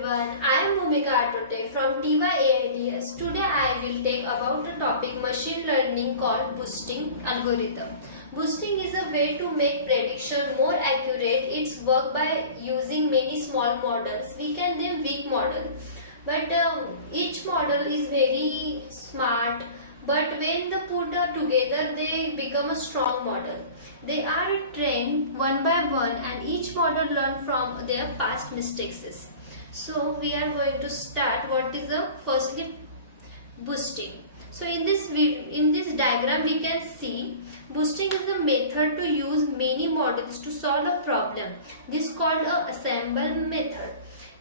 everyone, I am Bhumika Atote from TYAIDS. Today I will take about the topic machine learning called boosting algorithm. Boosting is a way to make prediction more accurate. It's work by using many small models. We can name weak model, but each model is very smart. But when they put together, they become a strong model. They are trained one by one, and each model learn from their past mistakes. So we are going to start. What is the firstly boosting? So in this diagram we can see boosting is the method to use many models to solve a problem. This is called a assemble method.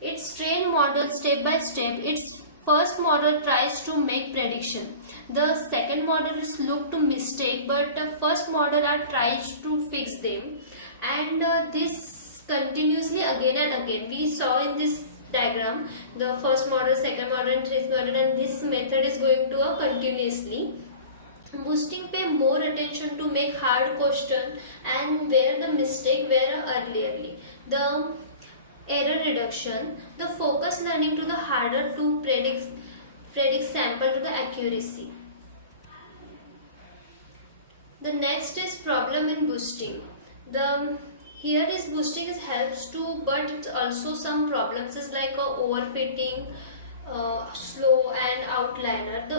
It's train model step by step. Its first model tries to make prediction. The second model is look to mistake, but the first model tries to fix them, and this continuously again and again. We saw in this diagram the first model, second model, and third model, and this method is going to continuously. Boosting pay more attention to make hard question and where the mistake were earlierly. The error reduction, the focus learning to the harder to predict sample to the accuracy. The next is problem in boosting. Here is boosting is helps to, but it's also some problems is like overfitting, slow and outliner. The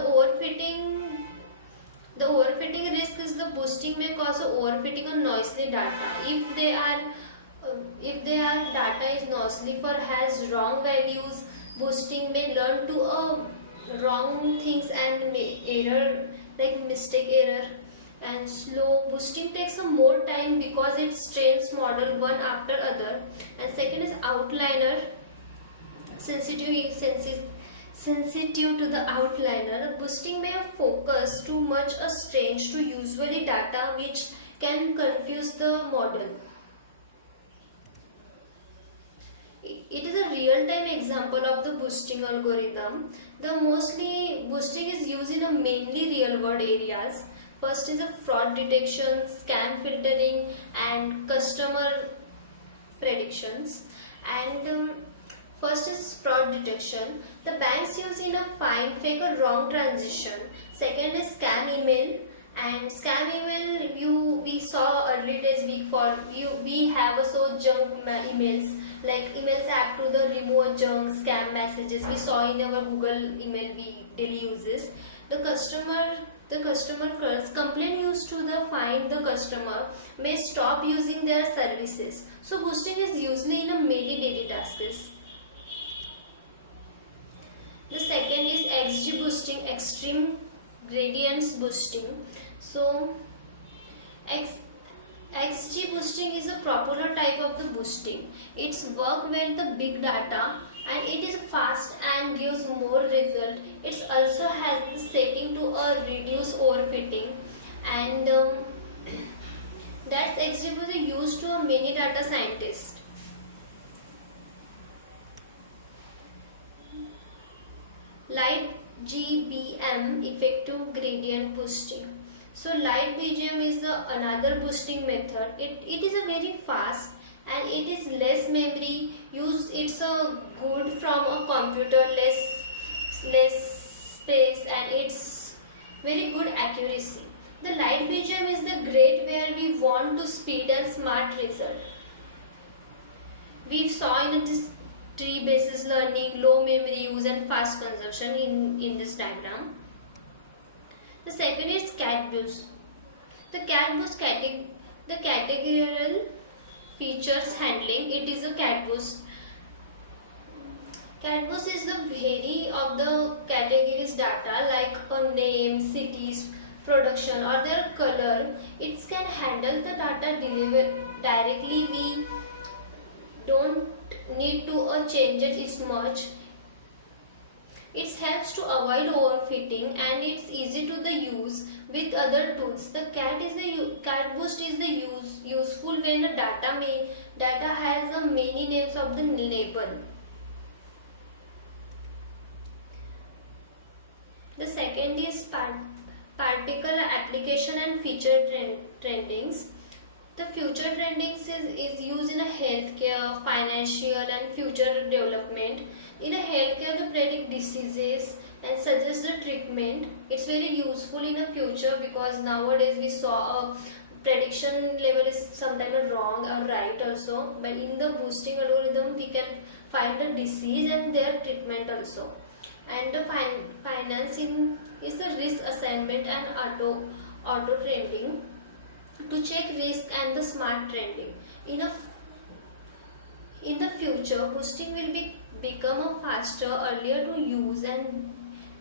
overfitting risk is the boosting may cause overfitting or noisy data. If their data is noisy or has wrong values, boosting may learn to wrong things and error like mistake error. And slow boosting takes some more time because it trains model one after other. And second is outliner, sensitive to the outliner. Boosting may focus too much or strange to usually data which can confuse the model. It is a real-time example of the boosting algorithm. The mostly boosting is used in a mainly real-world areas. First is a fraud detection, scam filtering, and customer predictions. And first is fraud detection. The banks use in a find fake or wrong transition. Second is scam email. And scam email we saw early days we have also junk emails, like emails app to the remove junk scam messages we saw in our Google email we daily uses. The customer complaint used to find the customer may stop using their services. So boosting is usually in a many daily tasks. The second is XGBoosting, extreme gradients boosting. So XGBoosting is a popular type of the boosting. It's work with the big data and it is fast and gives more result. It also has the setting to reduce overfitting, and that's XGBoosting used to many data scientists. LightGBM, effective gradient boosting. So LightGBM is another boosting method. It is a very fast and it is less memory use. It's a good from a computer, less space, and it's very good accuracy. The LightGBM is the great where we want to speed and smart result. We saw in this tree basis learning, low memory use and fast consumption in this diagram. The second is CatBoost. The CatBoost the categorical features handling. It is a CatBoost. CatBoost is the vary of the categories data like a name, cities, production or their color. It can handle the data delivered directly. We don't need to change it much. It helps to avoid overfitting and it's easy to the use with other tools. The CatBoost is the useful when the data has many names of the label. The second is particular application and feature trendings. The future trendings is used in a healthcare, financial and future development. In a healthcare to predict diseases and suggest the treatment. It's very useful in the future because nowadays we saw a prediction level is sometimes wrong or right also, but in the boosting algorithm we can find the disease and their treatment also. And the financing is the risk assignment and auto trending to check risk and the smart trending. In the future, boosting will become a faster, earlier to use and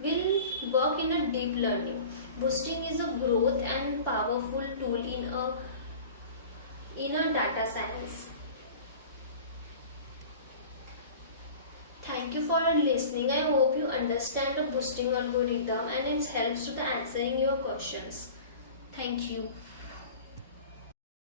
will work in a deep learning. Boosting is a growth and powerful tool in a data science. Thank you for listening. I hope you understand the boosting algorithm and it helps to the answering your questions. Thank you.